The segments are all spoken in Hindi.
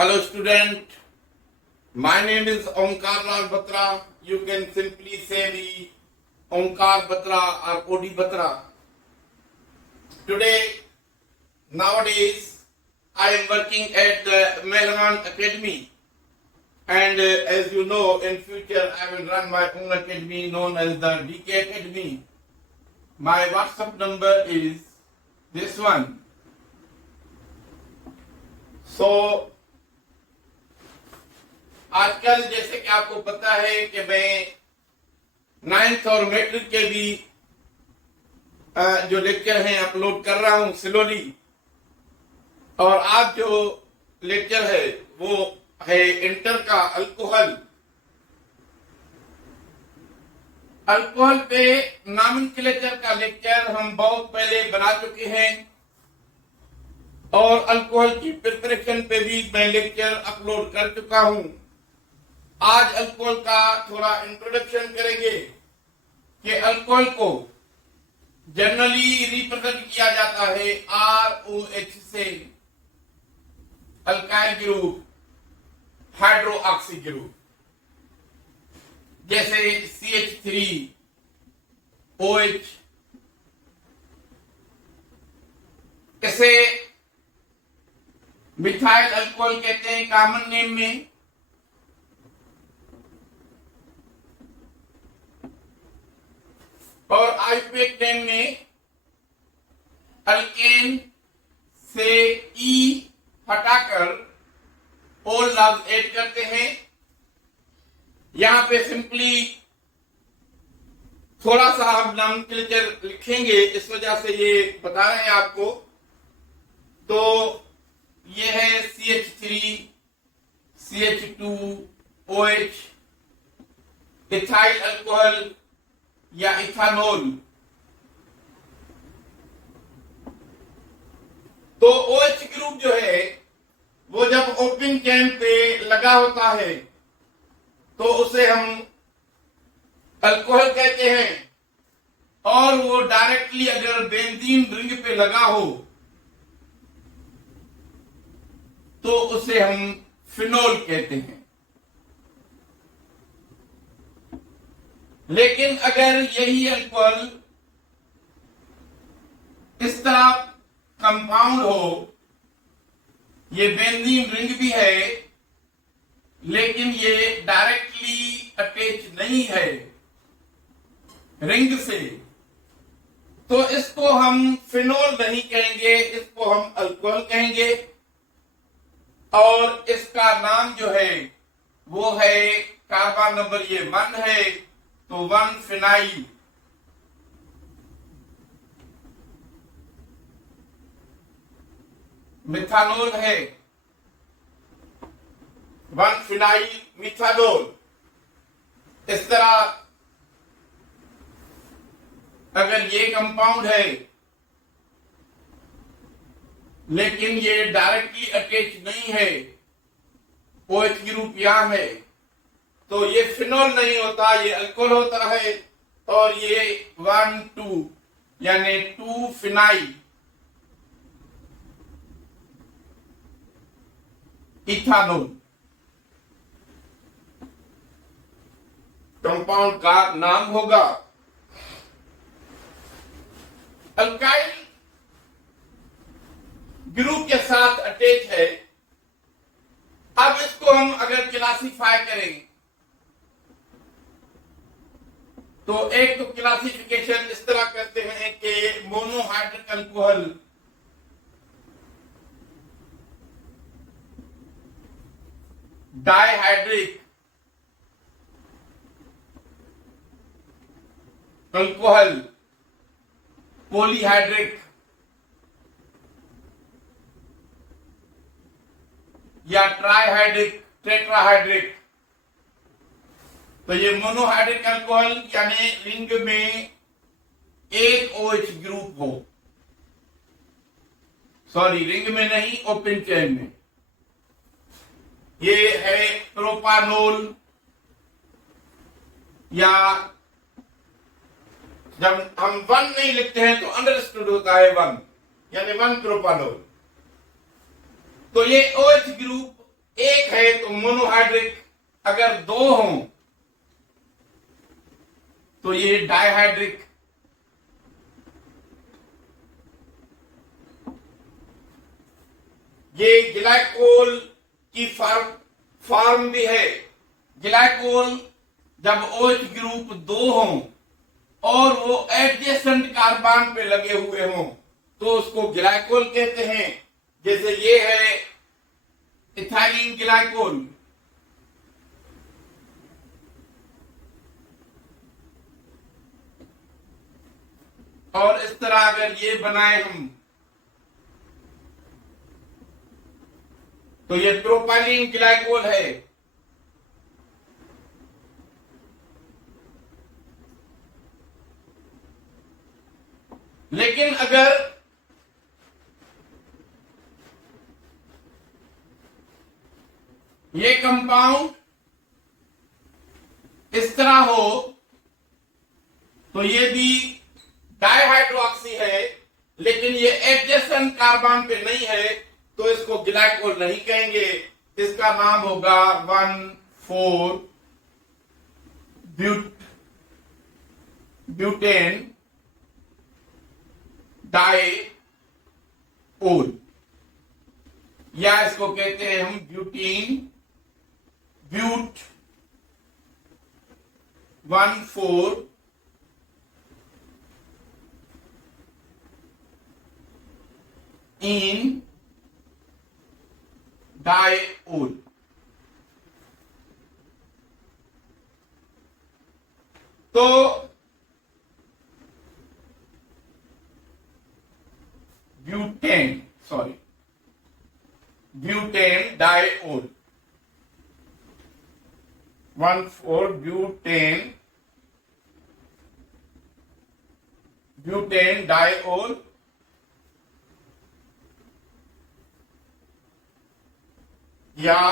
Hello student, my name is Omkar Lal Batra. You can simply say me Omkar Batra or Odi Batra. Today, nowadays, I am working at the Mehraman Academy, and as you know, in future I will run my own academy known as the DK Academy. My WhatsApp number is this one. So आजकल जैसे कि आपको पता है कि मैं 9th और मैट्रिक के भी जो लेक्चर हैं अपलोड कर रहा हूं स्लोली। और आज जो लेक्चर है वो है इंटर का अल्कोहल पे नॉमेनक्लेचर का लेक्चर हम बहुत पहले बना चुके हैं और अल्कोहल की प्रिपरेशन पे भी मैं लेक्चर अपलोड कर चुका हूं। आज अल्कोहल का थोड़ा इंट्रोडक्शन करेंगे कि अल्कोहल को जनरली रिप्रेजेंट किया जाता है ROH से, अल्काइल ग्रुप, हाइड्रोक्सी ग्रुप, जैसे CH3OH। इसे मिथाइल अल्कोहल कहते हैं कॉमन नेम में। और आयुर्वेद नेम में अल्केन से ई हटाकर ओल लफ्ज ऐड करते हैं। यहां पे सिंपली थोड़ा सा हम नॉमेनक्लेचर लिखेंगे, इस वजह से ये बता रहे हैं आपको। तो ये है CH3 CH2OH, इथाइल अल्कोहल या इथानोल। तो OH ग्रुप जो है वो जब ओपन चेन पे लगा होता है तो उसे हम अल्कोहल कहते हैं, और वो डायरेक्टली अगर बेंजीन रिंग पे लगा हो तो उसे हम फिनोल कहते हैं। लेकिन अगर यही अल्कोहल इस तरह कंपाउंड हो, ये बेंजीन रिंग भी है लेकिन ये डायरेक्टली अटैच नहीं है रिंग से, तो इसको हम फिनोल नहीं कहेंगे, इसको हम अल्कोहल कहेंगे। और इसका नाम जो है वो है कार्बन नंबर ये 1 है, तो 1 फिनाइल। मिथानोल है 1 फिनाइल मिथानोल। इस तरह अगर ये कंपाउंड है लेकिन ये डायरेक्टली अटैच नहीं है, OH ग्रुप यहां है, तो ये फिनोल नहीं होता, ये अल्कोहल होता है। और ये 1,2 यानी 2 फिनाइल इथानोल कंपाउंड का नाम होगा। अल्काइल ग्रुप के साथ अटैच है। अब इसको हम अगर क्लासिफाई करें तो एक तो क्लासिफिकेशन इस तरह करते हैं कि monohydric alcohol, dihydric alcohol, polyhydric या ट्राइहाइड्रिक, टेट्राहाइड्रिक। तो ये मोनोहाइड्रिक अल्कोहल यानी रिंग में एक OH ग्रुप हो, सॉरी रिंग में नहीं, ओपन चेन में। ये है प्रोपानोल, या जब हम 1 नहीं लिखते हैं तो अंडरस्टूड होता है 1, यानी 1 प्रोपानोल। तो ये OH ग्रुप एक है तो मोनोहाइड्रिक, अगर दो हों तो ये डाइहाइड्रिक। ये ग्लाइकोल की फॉर्म भी है। ग्लाइकोल जब OH ग्रुप दो हों और वो एडजेसेंट कार्बन पे लगे हुए हों तो उसको ग्लाइकोल कहते हैं। जैसे ये है इथाइलिन ग्लाइकोल, और इस तरह अगर ये बनाए हम तो ये प्रोपाइलिन ग्लाइकोल है। लेकिन अगर ये कंपाउंड इस तरह हो तो ये भी डाइहाइड्रोक्सी है, लेकिन ये एडजेसेंट कार्बन पे नहीं है तो इसको ग्लाइकोल नहीं कहेंगे। इसका नाम होगा 1,4-ब्यूटेन डाइओल, या इसको कहते हैं हम ब्यूट 1,4 इन डाइओल। तो ब्यूटेन डाइओल 1,4-ब्यूटेन डाइओल, या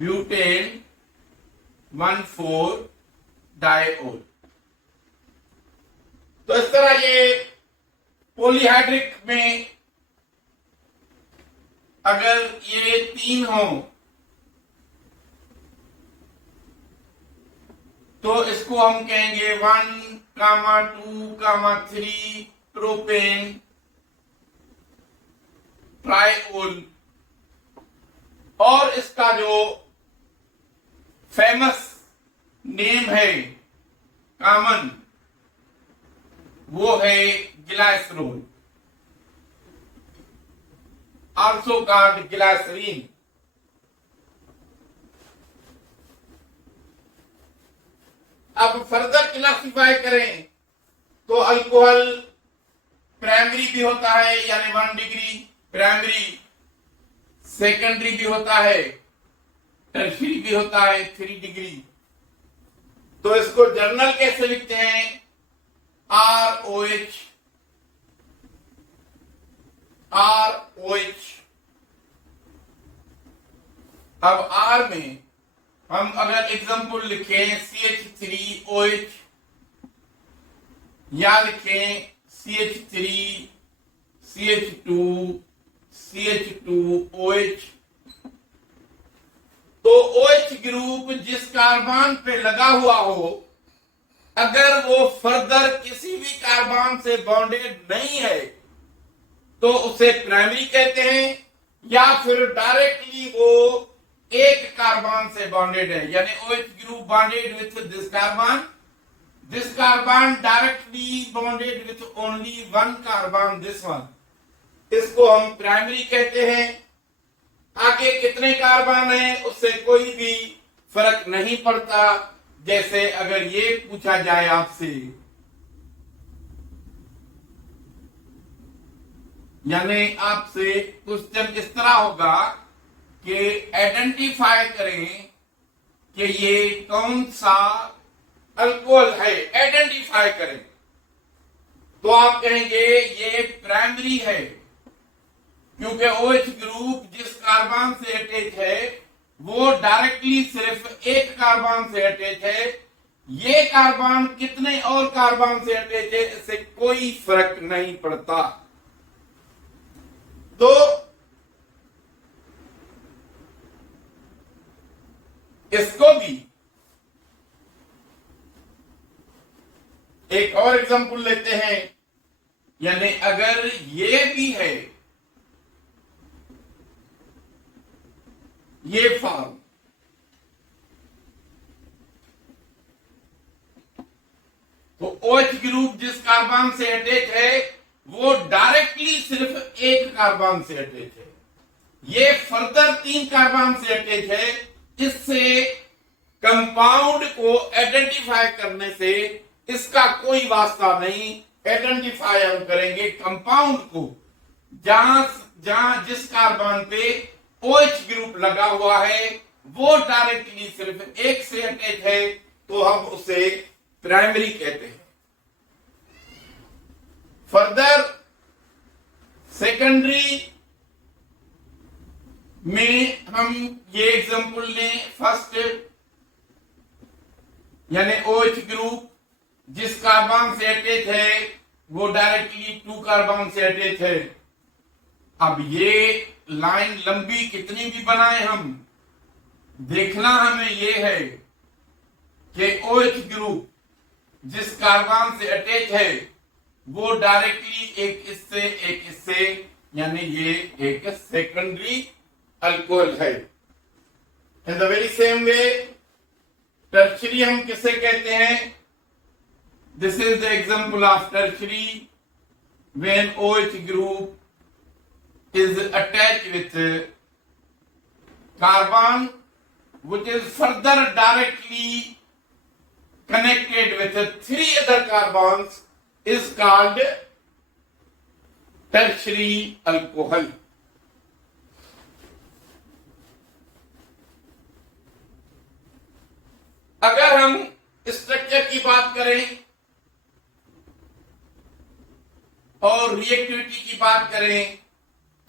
ब्यूटेन 1,4-डाइओल। तो इस तरह ये पॉलीहाइड्रिक में अगर ये तीन हो तो इसको हम कहेंगे 1,2,3 प्रोपेन ट्राइओल। और इसका जो फेमस नेम है कॉमन, वो है ग्लाइसरोल, आल्सो कॉल्ड ग्लाइसरीन। अब फर्दर क्लासिफाई करें तो अल्कोहल प्राइमरी भी होता है यानी 1 डिग्री प्राइमरी, सेकेंडरी भी होता है, टर्शियरी भी होता है 3 डिग्री। तो इसको जर्नल कैसे लिखते हैं? ROH। अब R में हम अगर एग्जांपल लिखें CH3OH, या लिखें CH3 CH2 CH2OH, तो OH ग्रुप जिस कार्बन पे लगा हुआ हो, अगर वो फर्दर किसी भी कार्बन से बॉन्डेड नहीं है तो उसे प्राइमरी कहते हैं, या फिर डायरेक्टली वो एक कार्बन से बॉन्डेड है, यानी OH group bonded with this carbon directly bonded with only one carbon, this one, इसको हम प्राइमरी कहते हैं। आगे कितने कार्बन है उससे कोई भी फर्क नहीं पड़ता। जैसे अगर ये पूछा जाए आपसे, यानी आपसे क्वेश्चन इस तरह होगा कि आइडेंटिफाई करें कि ये कौन सा अल्कोहल है, आइडेंटिफाई करें, तो आप कहेंगे ये प्राइमरी है, क्योंकि OH ग्रुप जिस कार्बन से अटैच है वो डायरेक्टली सिर्फ एक कार्बन से अटैच है। ये कार्बन कितने और कार्बन से अटैच है इससे कोई फर्क नहीं पड़ता। तो और एग्जांपल लेते हैं, यानी अगर ये भी है, ये फॉर्म, तो OH ग्रुप जिस कार्बन से अटैच है वो डायरेक्टली सिर्फ एक कार्बन से अटैच है, ये फर्दर 3 कार्बन से अटैच है। इससे कंपाउंड को आइडेंटिफाई करने से इसका कोई वास्ता नहीं। आइडेंटिफाई हम करेंगे कंपाउंड को जहां जहां जिस कार्बन पे OH ग्रुप लगा हुआ है वो डायरेक्टली सिर्फ एक से अटैच है, तो हम उसे प्राइमरी कहते हैं। फर्दर सेकेंडरी में हम ये एग्जांपल लें, फर्स्ट यानी OH ग्रुप जिस कार्बन से अटैच है वो डायरेक्टली 2 कार्बन से अटैच है। अब ये लाइन लंबी कितनी भी बनाए हम, देखना हमें ये है कि OH ग्रुप जिस कार्बन से अटैच है वो डायरेक्टली एक इससे यानी ये एक सेकेंडरी अल्कोहल है। In the very same way tertiary हम किसे कहते हैं? This is the example of tertiary when OH group is attached with carbon which is further directly connected with 3 other carbons is called tertiary alcohol. अगर हम स्ट्रक्चर की बात करें और रिएक्टिविटी की बात करें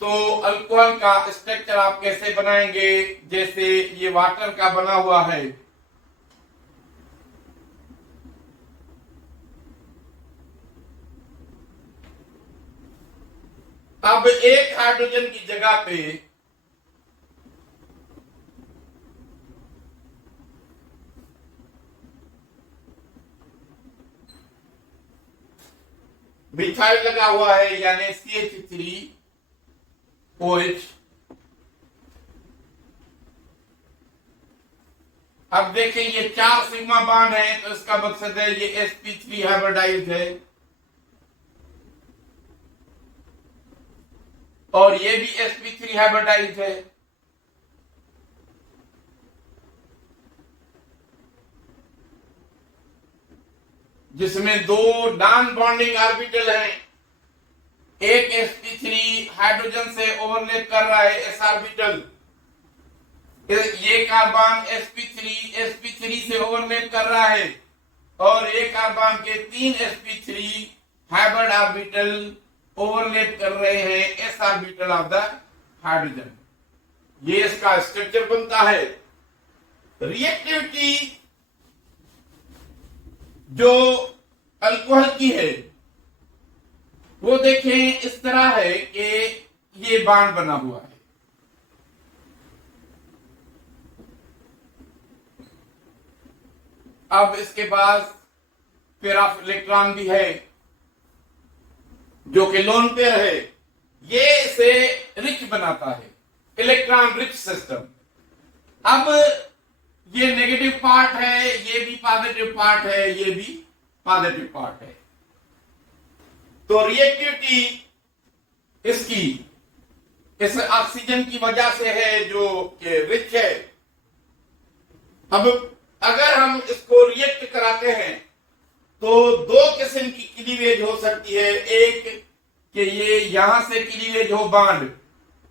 तो अल्कोहल का स्ट्रक्चर आप कैसे बनाएंगे? जैसे ये वाटर का बना हुआ है, अब एक हाइड्रोजन की जगह पे मिथाइल लगा हुआ है यानी CH3OH। अब देखें ये 4 सिग्मा बॉन्ड है तो इसका मकसद है ये sp3 हाइब्रिडाइज्ड है और ये भी sp3 हाइब्रिडाइज्ड है। जिसमें 2 नॉन बॉन्डिंग ऑर्बिटल हैं, एक sp3 हाइड्रोजन से ओवरलैप कर रहा है s ऑर्बिटल, ये कार्बन sp3 से ओवरलैप कर रहा है और एक कार्बन के 3 sp3 हाइब्रिड ऑर्बिटल ओवरलैप कर रहे हैं s orbital of the hydrogen. ये इसका स्ट्रक्चर बनता है। रिएक्टिविटी जो अल्कोहल की है वो देखें इस तरह है कि ये बॉन्ड बना हुआ है, अब इसके पास पेयर ऑफ इलेक्ट्रॉन भी है जो कि लोन पेयर है, ये इसे रिच बनाता है, इलेक्ट्रॉन रिच सिस्टम। अब ये नेगेटिव पार्ट है, ये भी पॉजिटिव पार्ट है, ये भी पॉजिटिव पार्ट है। तो रिएक्टिविटी इसकी इस ऑक्सीजन की वजह से है जो कि रिच है। अब अगर हम इसको रिएक्ट कराते हैं तो 2 किस्म की क्लीवेज हो सकती है, एक कि ये यहां से क्लीवेज हो बॉन्ड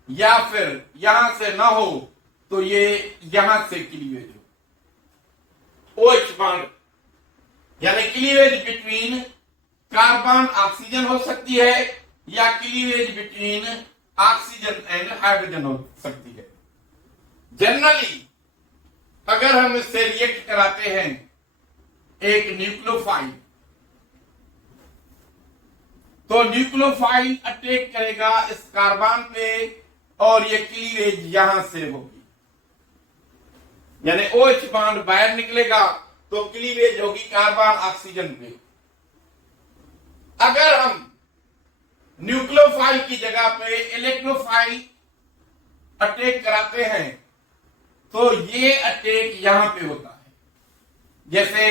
या फिर यहां से ना हो तो ये यहां से क्लीवेज हो OH बॉन्ड, यानी क्लीवेज बिटवीन कार्बन ऑक्सीजन हो सकती है या cleavage between oxygen and hydrogen हो सकती है। जनरली अगर हम इससे रिएक्ट कराते हैं एक न्यूक्लियोफाइल, तो न्यूक्लियोफाइल अटैक करेगा इस कार्बन पे और ये क्लीवेज यहां से होगी, यानी OH बॉन्ड बाहर निकलेगा तो क्लीवेज होगी कार्बन ऑक्सीजन पे। अगर हम न्यूक्लियोफाइल की जगह पे इलेक्ट्रोफाइल अटैक कराते हैं तो ये अटैक यहां पे होता है। जैसे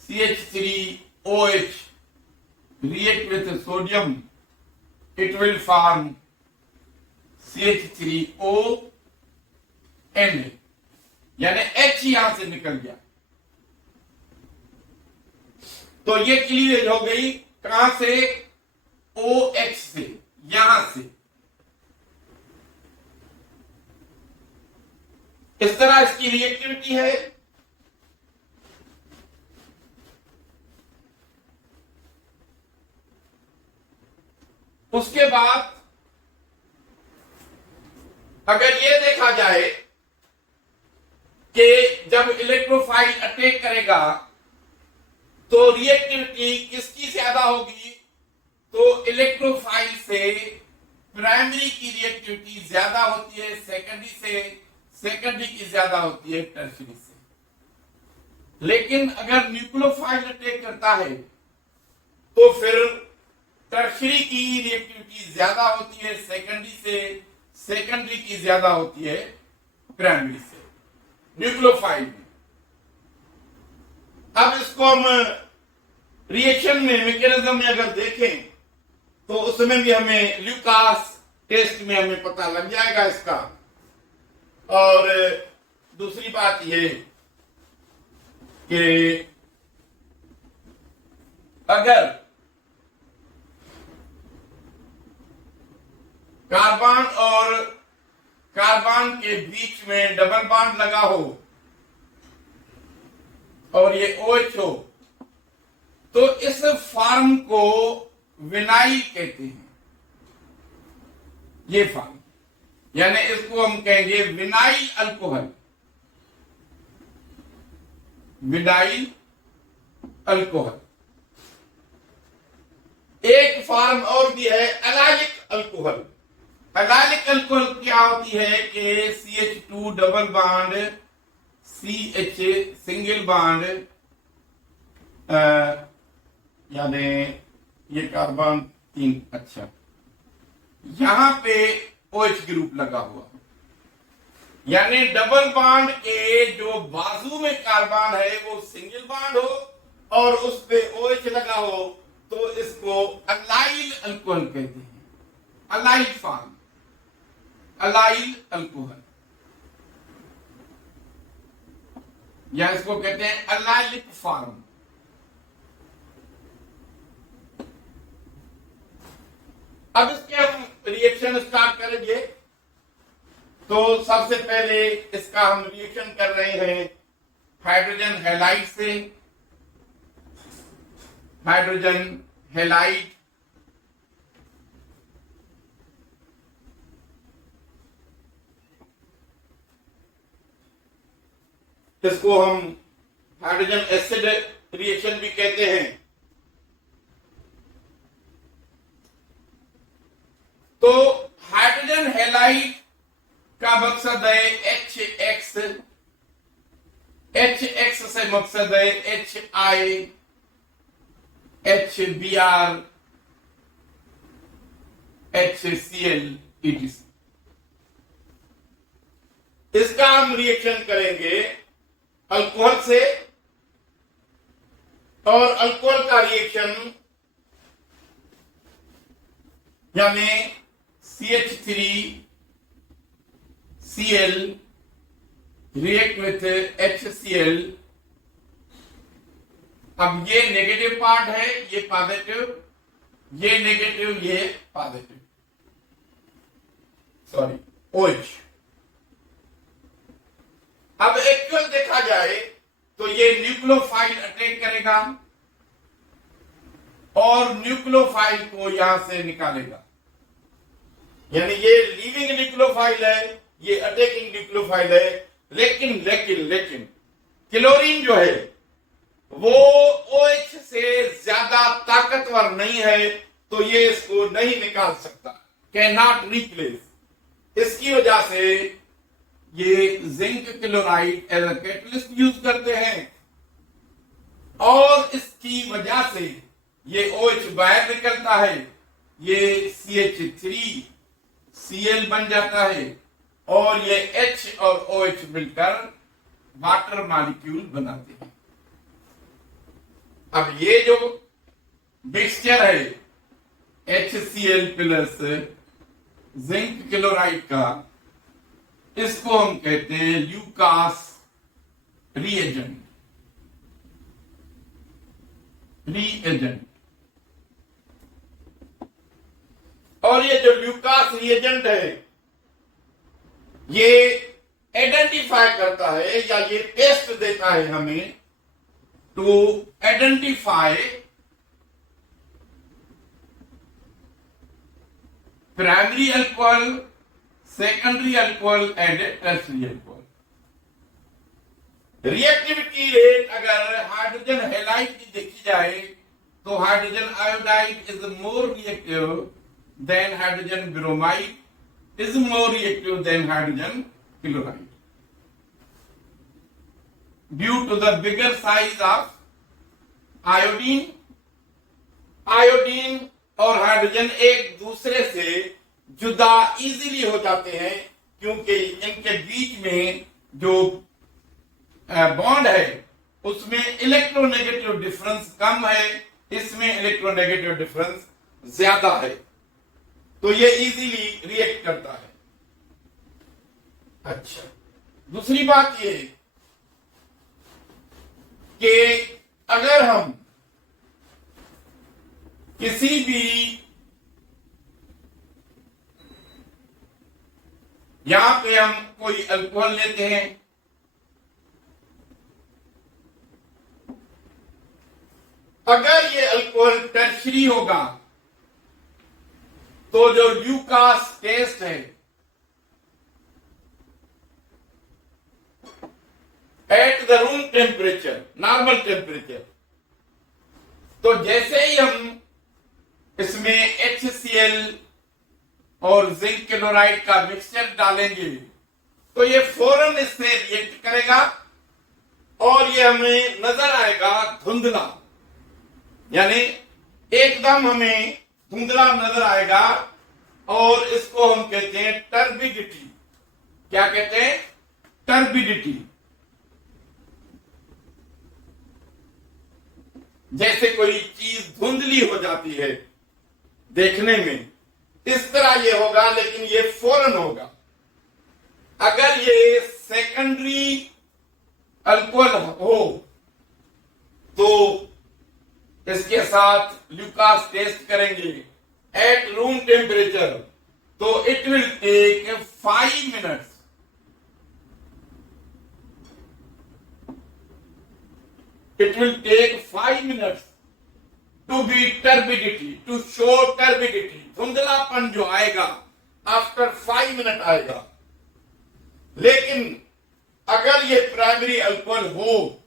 CH3OH react with sodium, it will form CH3O Na, यानी H यहां से निकल गया। तो ये क्लियर हो गई कहां से, OH से, यहां से। इस तरह इसकी रिएक्टिविटी है। उसके बाद अगर ये देखा जाए कि जब इलेक्ट्रोफाइल अटैक करेगा तो रिएक्टिविटी किसकी ज्यादा होगी, तो इलेक्ट्रोफाइल से प्राइमरी की रिएक्टिविटी ज्यादा होती है, सेकेंडरी से सेकेंडरी की ज्यादा होती है टर्शियरी से। लेकिन अगर न्यूक्लियोफाइल अटैक करता है तो फिर टर्शियरी की रिएक्टिविटी ज्यादा होती है सेकेंडरी से, सेकेंडरी की ज्यादा होती है प्राइमरी से न्यूक्लियोफाइल में। अब इसको हम रिएक्शन में मैकेनिज्म में अगर देखें तो उसमें भी हमें ल्यूकास टेस्ट में हमें पता लग जाएगा इसका। और दूसरी बात ये कि अगर कार्बन और कार्बन के बीच में डबल बॉन्ड लगा हो और ये OH हो तो इस फॉर्म को विनाइल कहते हैं। ये फॉर्म यानी इसको हम कहेंगे विनाइल अल्कोहल, विनाइल अल्कोहल। एक फॉर्म और भी है एलाइलिक अल्कोहल। एलाइलिक अल्कोहल क्या होती है कि CH2 double bond CH single bond, यानी ये कार्बन 3, अच्छा यहां पे OH ग्रुप लगा हुआ, यानी डबल बॉन्ड के जो बाजू में कार्बन है वो सिंगल बॉन्ड हो और उस पे OH लगा हो तो इसको अलाइल अल्कोहल कहते हैं। अलाइल फॉर्म, अलाइल अल्कोहल, या इसको कहते हैं अलाइलिक फॉर्म। अब इसके हम रिएक्शन स्टार्ट करेंगे तो सबसे पहले इसका हम रिएक्शन कर रहे हैं हाइड्रोजन हैलाइड से। हाइड्रोजन हैलाइड इसको हम हाइड्रोजन एसिड रिएक्शन भी कहते हैं। तो हाइड्रोजन हैलाइड का मकसद है HX, HX से मकसद है HI, HBr, HCl etc। इसका हम रिएक्शन करेंगे अल्कोहल से और अल्कोहल का रिएक्शन यानी CH3Cl react with HCl। अब ये नेगेटिव पार्ट है, ये पॉजिटिव, ये नेगेटिव, ये पॉजिटिव, सॉरी OH। अब एक्चुअल देखा जाए तो ये न्यूक्लियोफाइल अटैक करेगा और न्यूक्लियोफाइल को यहां से निकालेगा, यानी ये लीविंग न्यूक्लियोफाइल है, ये अटैकिंग न्यूक्लियोफाइल है। लेकिन लेकिन लेकिन क्लोरीन जो है वो OH से ज्यादा ताकतवर नहीं है तो ये इसको नहीं निकाल सकता, कैन नॉट रिप्लेस। इसकी वजह से ये zinc chloride as a catalyst use करते हैं और इसकी वजह से ये OH बाहर निकलता है, ये CH3Cl बन जाता है और ये H और OH मिलकर वाटर मॉलिक्यूल बनाते हैं। अब ये जो मिक्सचर है HCl प्लस जिंक क्लोराइड का, इसको हम कहते हैं ल्यूकास रिएजेंट। और ये जो ल्यूकास रिएजेंट है, ये आइडेंटिफाई करता है या ये टेस्ट देता है हमें to identify primary alcohol, secondary alcohol and tertiary alcohol. Reactivity rate अगर हाइड्रोजन हैलाइड की देखी जाए तो hydrogen iodide is more reactive than hydrogen bromide is more reactive than hydrogen chloride due to the bigger size of iodine. Iodine और हाइड्रोजन एक दूसरे से जुदा इजीली हो जाते हैं क्योंकि इनके बीच में जो बॉन्ड है उसमें इलेक्ट्रोनेगेटिव डिफरेंस कम है, इसमें इलेक्ट्रोनेगेटिव डिफरेंस ज्यादा है, तो ये इजीली रिएक्ट करता है। अच्छा, दूसरी बात ये कि अगर हम किसी भी यहां पे हम कोई अल्कोहल लेते हैं, अगर ये अल्कोहल टर्शरी होगा तो जो ल्यूकास टेस्ट है at the room temperature, normal temperature, तो जैसे ही हम इसमें HCl और जिंक क्लोराइड का मिक्सचर डालेंगे तो ये फौरन इससे रिएक्ट करेगा और ये हमें नजर आएगा धुंधला, यानी एकदम हमें धुंधला नजर आएगा और इसको हम कहते हैं टर्बिडिटी। क्या कहते हैं? टर्बिडिटी। जैसे कोई चीज धुंधली हो जाती है देखने में, इस तरह ये होगा, लेकिन ये फौरन होगा। अगर ये सेकेंडरी अल्कोहल हो तो इसके साथ ल्यूकास टेस्ट करेंगे एट रूम टेम्परेचर, तो it will take 5 minutes. It will take 5 minutes to be turbidity, to show turbidity. धुंधलापन जो आएगा आफ्टर 5 मिनट आएगा। लेकिन अगर ये प्राइमरी अल्कोहल हो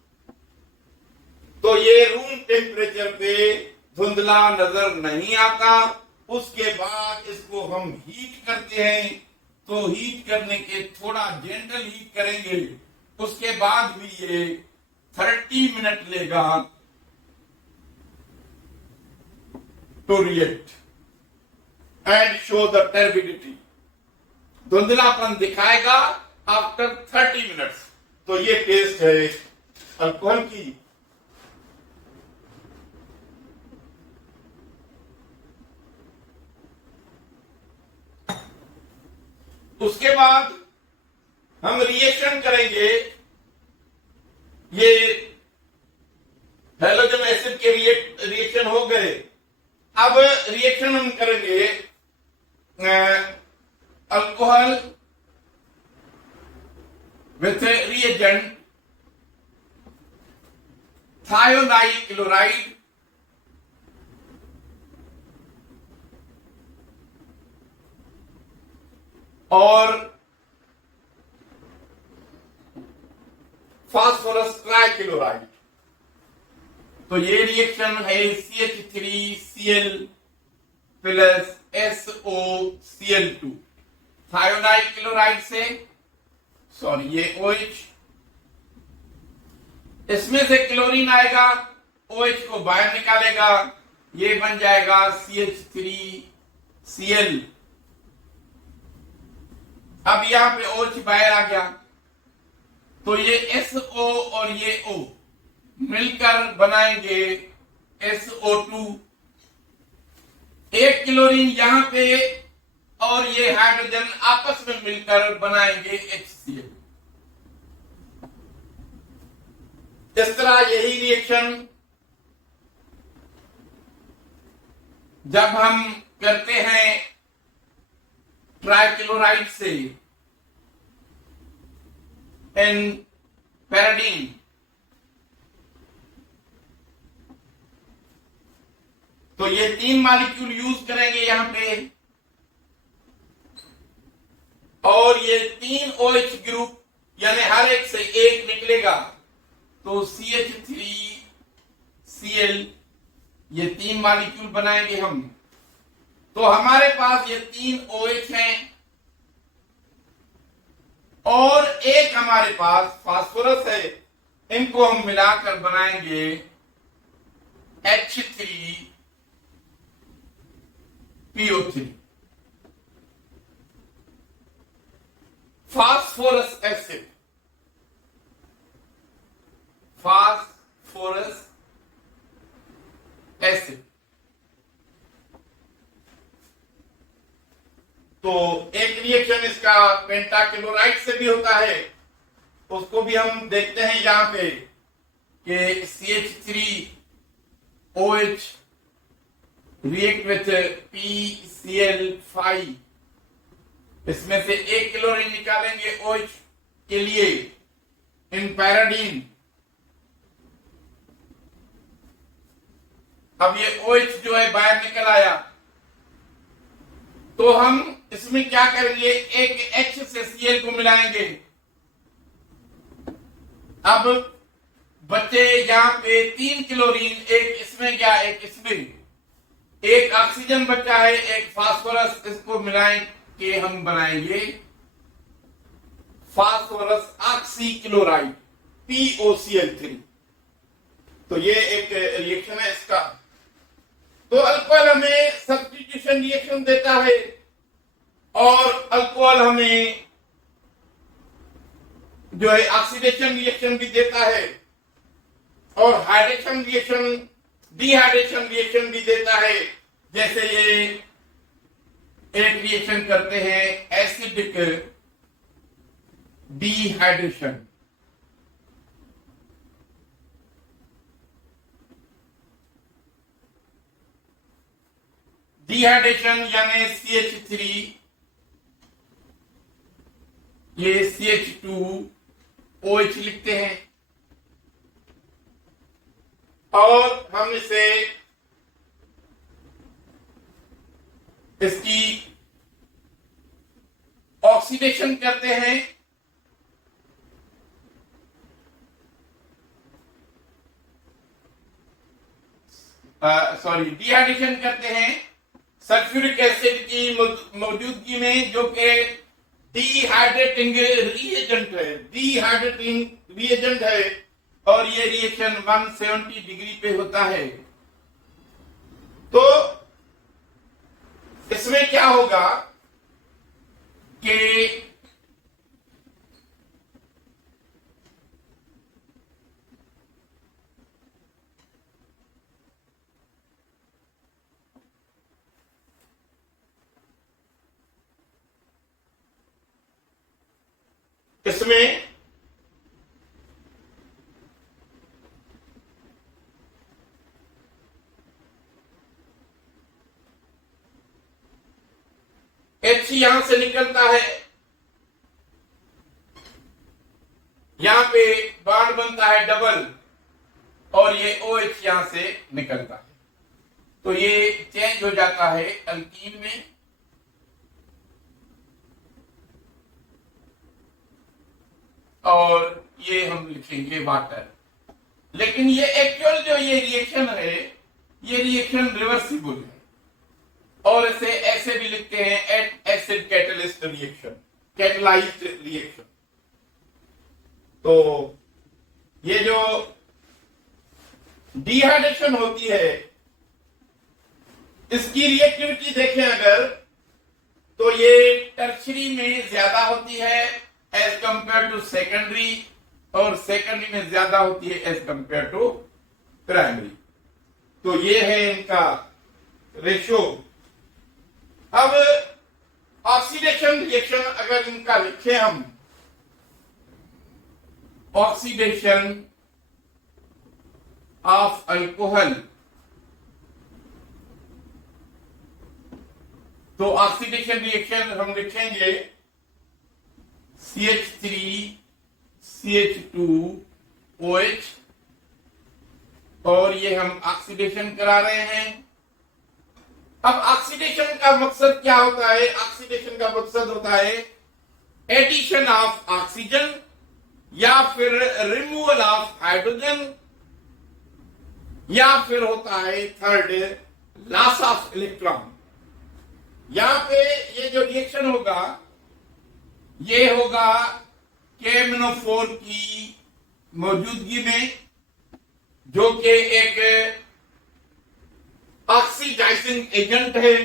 तो ये रूम टेम्परेचर पे धुंधला नजर नहीं आता। उसके बाद इसको हम हीट करते हैं, तो हीट करने के थोड़ा जेंटल हीट करेंगे, उसके बाद भी ये 30 मिनट लेगा to react and show the turbidity. धुंधलापन दिखाएगा आफ्टर 30 मिनट्स। तो ये टेस्ट है अल्कोहल की। उसके बाद हम रिएक्शन करेंगे। ये हैलोजन एसिड के रिएक्शन हो गए। अब रिएक्शन हम करेंगे alcohol with reagent thionyl chloride और फास्फोरस ट्राइक्लोराइड। तो ये रिएक्शन है CH3Cl plus SOCl2 thionyl chloride से, सॉरी ये OH, इसमें से क्लोरीन आएगा, OH को बाहर निकालेगा, ये बन जाएगा CH3Cl। अब यहां पे OH बाहर आ गया, तो ये SO और ये O मिलकर बनाएंगे SO2। एक क्लोरीन यहां पे और ये हाइड्रोजन आपस में मिलकर बनाएंगे HCl। इस तरह यही रिएक्शन जब हम करते हैं ट्राइक्लोराइड से इन पैराडीन, तो ये 3 मॉलिक्यूल यूज करेंगे यहां पे, और ये 3 OH ग्रुप यानी हर एक से एक निकलेगा, तो CH3Cl ये 3 मॉलिक्यूल बनाएंगे हम। तो हमारे पास ये 3 OH हैं और एक हमारे पास फास्फोरस है, इनको हम मिलाकर बनाएंगे H3PO3, phosphorus acid. Phosphorus acid. तो एक रिएक्शन इसका पेंटाक्लोराइड से भी होता है, उसको भी हम देखते हैं यहां पे कि CH3OH react with PCl5, इसमें से एक क्लोरीन निकालेंगे OH के लिए इन पैराडीन। अब ये OH जो है बाहर निकल आया, तो हम इसमें क्या करेंगे, एक H से Cl को मिलाएंगे। अब बच्चे यहां पे 3 क्लोरीन, एक इसमें गया एक इसमें, एक ऑक्सीजन बचा है, एक फास्फोरस, इसको मिलाएं के हम बनाएंगे फास्फोरस ऑक्सीक्लोराइड POCl3। तो ये एक रिएक्शन है इसका। तो अल्कोहल हमें सब्स्टिट्यूशन रिएक्शन देता है और अल्कोहल हमें जो है ऑक्सीडेशन रिएक्शन भी देता है और हाइड्रेशन रिएक्शन, डिहाइड्रेशन रिएक्शन भी देता है। जैसे ये एक रिएक्शन करते हैं एसिडिक डिहाइड्रेशन। डिहाइड्रेशन यानी CH3 ये CH2OH लिखते हैं और हम इसे इसकी ऑक्सीडेशन करते हैं, डिहाइड्रेशन करते हैं सल्फ्यूरिक एसिड की मौजूदगी में, जो कि डिहाइड्रेटिंग रिएजेंट है और ये रिएक्शन 170 डिग्री पे होता है। तो इसमें क्या होगा कि इसमें H यहां से निकलता है, यहां पे बॉन्ड बनता है डबल और ये OH यहां से निकलता है, तो ये चेंज हो जाता है अल्कीन में। और ये हम लिखेंगे वाटर। लेकिन ये एक्चुअल जो ये रिएक्शन है, ये रिएक्शन रिवर्सिबल है और इसे ऐसे भी लिखते हैं acid catalyst reaction, catalysed reaction. तो ये जो डिहाइड्रेशन होती है इसकी रिएक्टिविटी देखें अगर, तो ये टर्शरी में ज्यादा होती है एज कंपेयर टू सेकेंडरी, और सेकेंडरी में ज्यादा होती है एज कंपेयर टू प्राइमरी। तो ये है इनका रेशो। अब ऑक्सीडेशन रिएक्शन अगर इनका लिखे हम, ऑक्सीडेशन ऑफ अल्कोहल, तो ऑक्सीडेशन रिएक्शन हम लिखेंगे CH3CH2OH, और ये हम ऑक्सीडेशन करा रहे हैं। अब ऑक्सीडेशन का मकसद क्या होता है? ऑक्सीडेशन का मकसद होता है एडिशन ऑफ ऑक्सीजन या फिर रिमूवल ऑफ हाइड्रोजन, या फिर होता है थर्ड लॉस ऑफ इलेक्ट्रॉन। यहां पे ये जो रिएक्शन होगा ये होगा KMnO4 की मौजूदगी में, जो कि एक ऑक्सीडाइजिंग एजेंट है,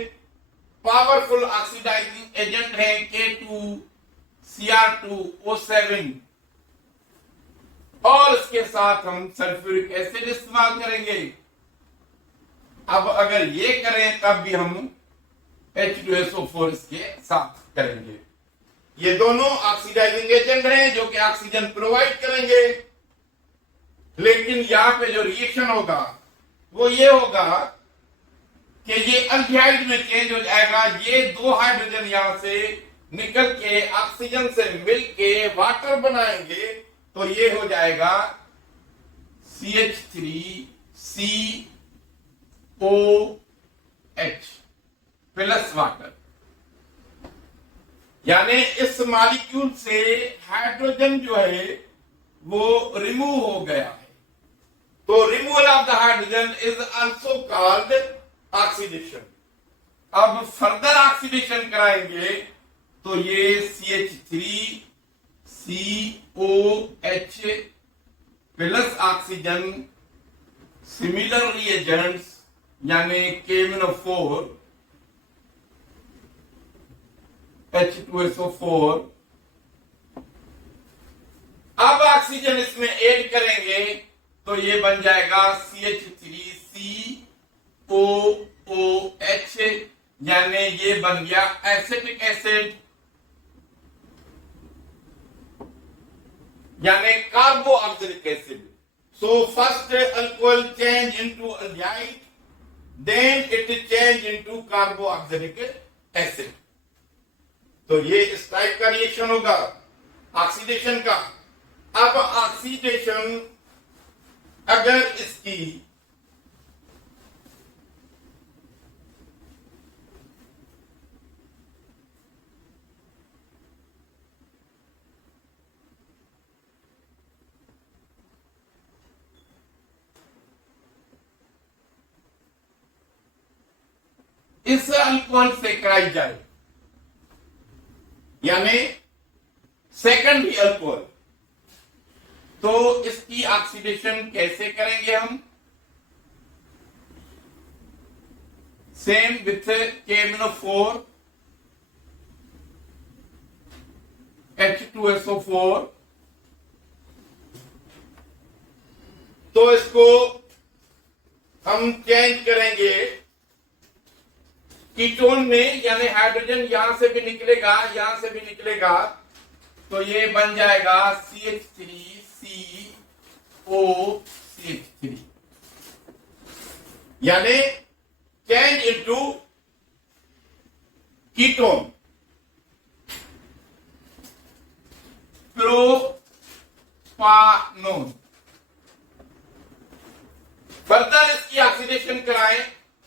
पावरफुल ऑक्सीडाइजिंग एजेंट है K2Cr2O7, और इसके साथ हम सल्फ्यूरिक एसिड इस्तेमाल करेंगे। अब अगर ये करें तब भी हम H2SO4 इसके साथ करेंगे। ये दोनों ऑक्सीडाइजिंग एजेंट हैं जो कि ऑक्सीजन प्रोवाइड करेंगे, लेकिन यहां पे जो रिएक्शन होगा वो ये होगा कि ये अल्डिहाइड में चेंज हो जाएगा। ये दो हाइड्रोजन यहां से निकल के ऑक्सीजन से मिलके वाटर बनाएंगे, तो ये हो जाएगा CH3COH प्लस वाटर। यानी इस मॉलिक्यूल से हाइड्रोजन जो है वो रिमूव हो गया है। तो removal of the hydrogen is also called oxidation. अब फर्दर ऑक्सीडेशन कराएंगे तो ये CH3COH plus oxygen similar reagents यानी KMnO4 H2SO4, अब ऑक्सीजन इसमें ऐड करेंगे तो ये बन जाएगा CH3COOH, यानी ये बन गया एसिटिक एसिड, यानी carboxylic acid. So first alcohol change into aldehyde, then it change into carboxylic acid. तो ये इस टाइप का रिएक्शन होगा ऑक्सीडेशन का। अब ऑक्सीडेशन अगर इसकी इस अल्कोहल से कराई जाए, यानी सेकेंडरी अल्कोहल, तो इसकी ऑक्सीडेशन कैसे करेंगे हम? सेम विथ KMnO4 H2SO4, तो इसको हम चेंज करेंगे कीटोन में, यानी हाइड्रोजन यहां से भी निकलेगा, यहां से भी निकलेगा, तो ये बन जाएगा CH3COCH3, यानी change into ketone propanone. Further इसकी ऑक्सीडेशन कराएं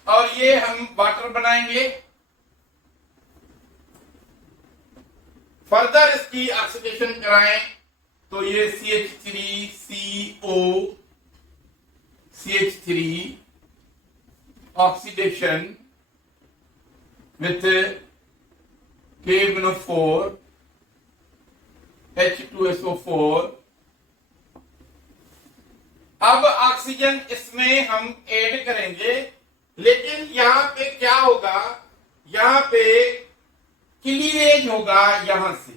और ये हम वाटर बनाएंगे। फर्दर इसकी ऑक्सीडेशन कराएं तो ये CH3COCH3 oxidation with KMnO4 H2SO4। अब ऑक्सीजन इसमें हम ऐड करेंगे लेकिन यहां पे क्या होगा, यहां पे क्लीवेज होगा यहां से,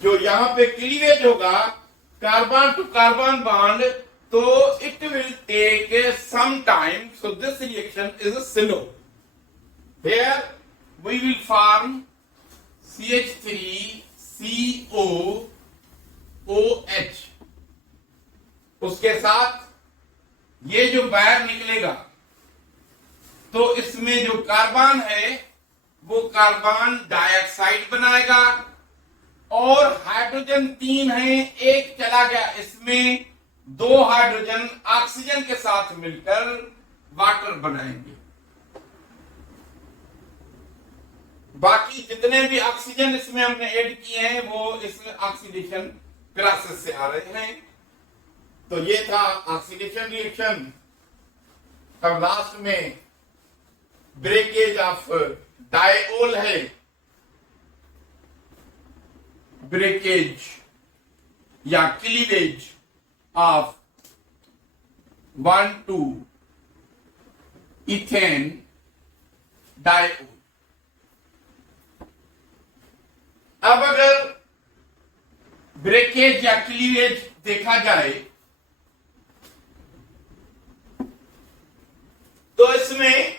जो यहां पे क्लीवेज होगा कार्बन टू कार्बन बॉन्ड, तो it will take some time, so this reaction is slow. Here we will form CH3COOH। उसके साथ ये जो बाहर निकलेगा, तो इसमें जो कार्बन है वो कार्बन डाइऑक्साइड बनाएगा, और हाइड्रोजन 3 है, एक चला गया, इसमें 2 हाइड्रोजन ऑक्सीजन के साथ मिलकर वाटर बनाएंगे। बाकी जितने भी ऑक्सीजन इसमें हमने ऐड किए हैं वो इस ऑक्सीडेशन प्रोसेस से आ रहे हैं। तो ये था ऑक्सीडेशन रिएक्शन। अब लास्ट में ब्रेकेज ऑफ डायओल है, ब्रेकेज या क्लीवेज ऑफ 1,2 इथेन डायओल। अब अगर ब्रेकेज या क्लीवेज देखा जाए तो इसमें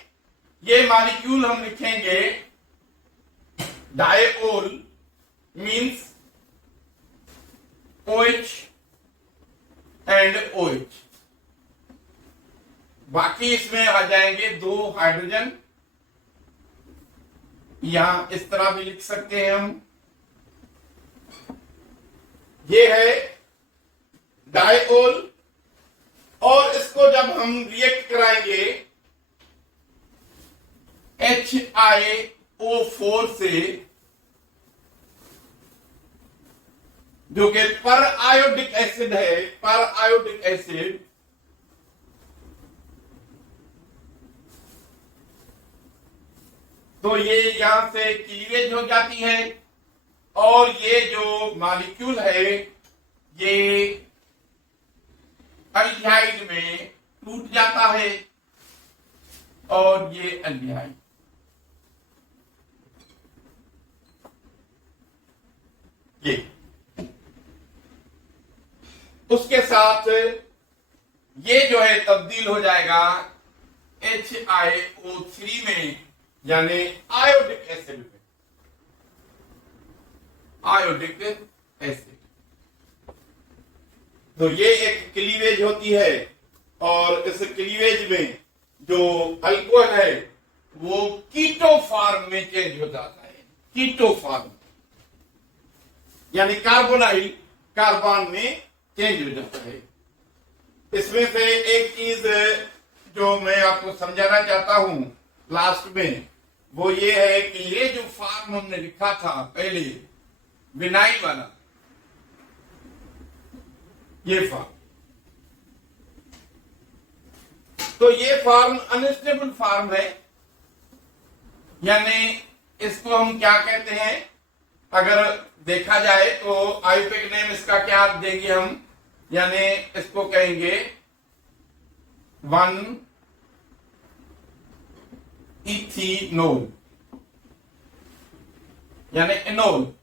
ये मॉलिक्यूल हम लिखेंगे डायओल मींस OH एंड OH। बाकी इसमें आ जाएंगे 2 हाइड्रोजन, यहां इस तरह भी लिख सकते हैं हम। ये है डायओल, और इसको जब हम रिएक्ट कराएंगे HiO4 से, जो कि पर आयोडिक एसिड है, पर आयोडिक एसिड, तो ये यहां से क्लीवेज हो जाती है, और ये जो मॉलिक्यूल है ये अल्डिहाइड में टूट जाता है, और ये अल्डिहाइड। ये उसके साथ ये जो है तब्दील हो जाएगा HiO3 में, यानी आयोडिक एसिड में, आयोडिक एसिड। तो ये एक क्लीवेज होती है, और इस क्लीवेज में जो अल्कोहल है वो कीटो फॉर्म में चेंज हो जाता है, कीटो फॉर्म, यानी कार्बोनाइल कार्बन में चेंज हो जाता है। इसमें से एक चीज जो मैं आपको समझाना चाहता हूं लास्ट में, वो ये है कि ये जो फॉर्म हमने लिखा था पहले विनाइल वाला, ये फॉर्म, तो ये फॉर्म अनस्टेबल फॉर्म है, यानी इसको हम क्या कहते हैं, अगर देखा जाए तो आयुर्वेदिक नेम इसका क्या देंगे हम, यानी इसको कहेंगे 1-इथेनॉल, यानी इनोल।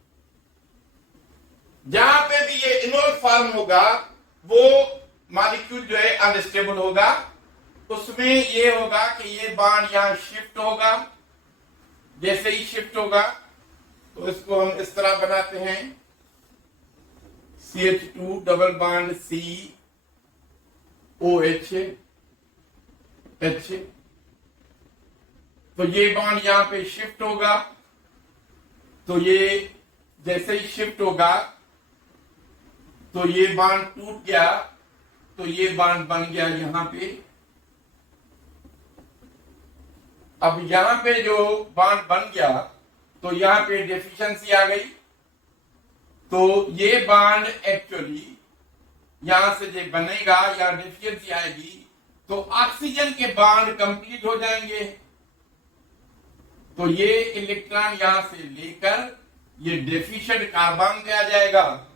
जहां पे भी ये इनोल फॉर्म होगा वो मॉलिक्यूल जो है अनस्टेबल होगा, उसमें ये होगा कि ये बॉन्ड यहां शिफ्ट होगा, जैसे ही शिफ्ट होगा तो इसको हम इस तरह बनाते हैं CH2 double bond COH H, तो ये बॉन्ड यहां पे शिफ्ट होगा, तो ये जैसे ही शिफ्ट होगा तो ये बॉन्ड टूट गया, तो ये बॉन्ड बन गया यहां पे। अब यहां पे जो बॉन्ड बन गया तो यहां पे डेफिशिएंसी आ गई, तो ये बॉन्ड एक्चुअली यहां से जो बनेगा या डेफिशिएंसी आएगी तो ऑक्सीजन के बॉन्ड कंप्लीट हो जाएंगे, तो ये इलेक्ट्रॉन यहां से लेकर ये डेफिशिएंट कार्बन में आ जाएगा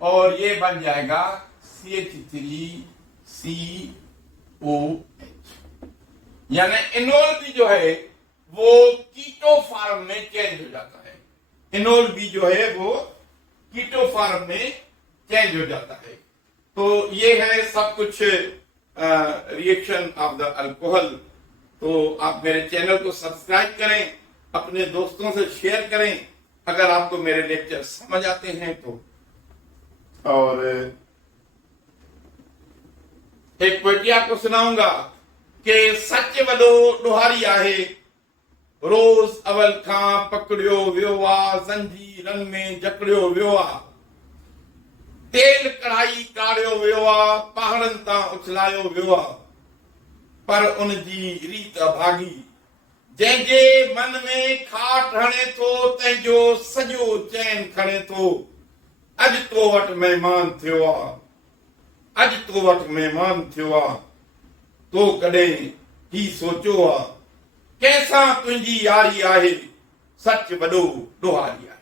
और ये बन जाएगा CH3 COH, यानी इनोल भी जो है वो कीटो फॉर्म में चेंज हो जाता है। इनोल भी जो है वो कीटो फॉर्म में चेंज हो जाता है। तो ये है सब कुछ रिएक्शन ऑफ द अल्कोहल। तो आप मेरे चैनल को सब्सक्राइब करें, अपने दोस्तों से शेयर करें अगर आपको मेरे लेक्चर समझ आते हैं तो। और एक पोइटिया को सुनाऊंगा कि सच वॾो ॾोहारी आहे, रोज़ अवल खां पकड़ियो वियो आहे, ज़ंजीरनि में जकड़ियो वियो आहे, तेल कढ़ाई काढ़ियो वियो आहे, पहाड़नि तां उछलायो वियो आहे, पर उन जी रीत भागी, जंहिंजे मन में खाट हणे थो तंहिंजो सॼो चैन खणे थो। अॼु तो वटि महिमान थियो आहे, अॼु तो वटि महिमान थियो आहे, तो कॾहिं ही सोचियो आहे, कंहिंसां तुंहिंजी यारी आहे, सच वॾो ॾोहारी आहे।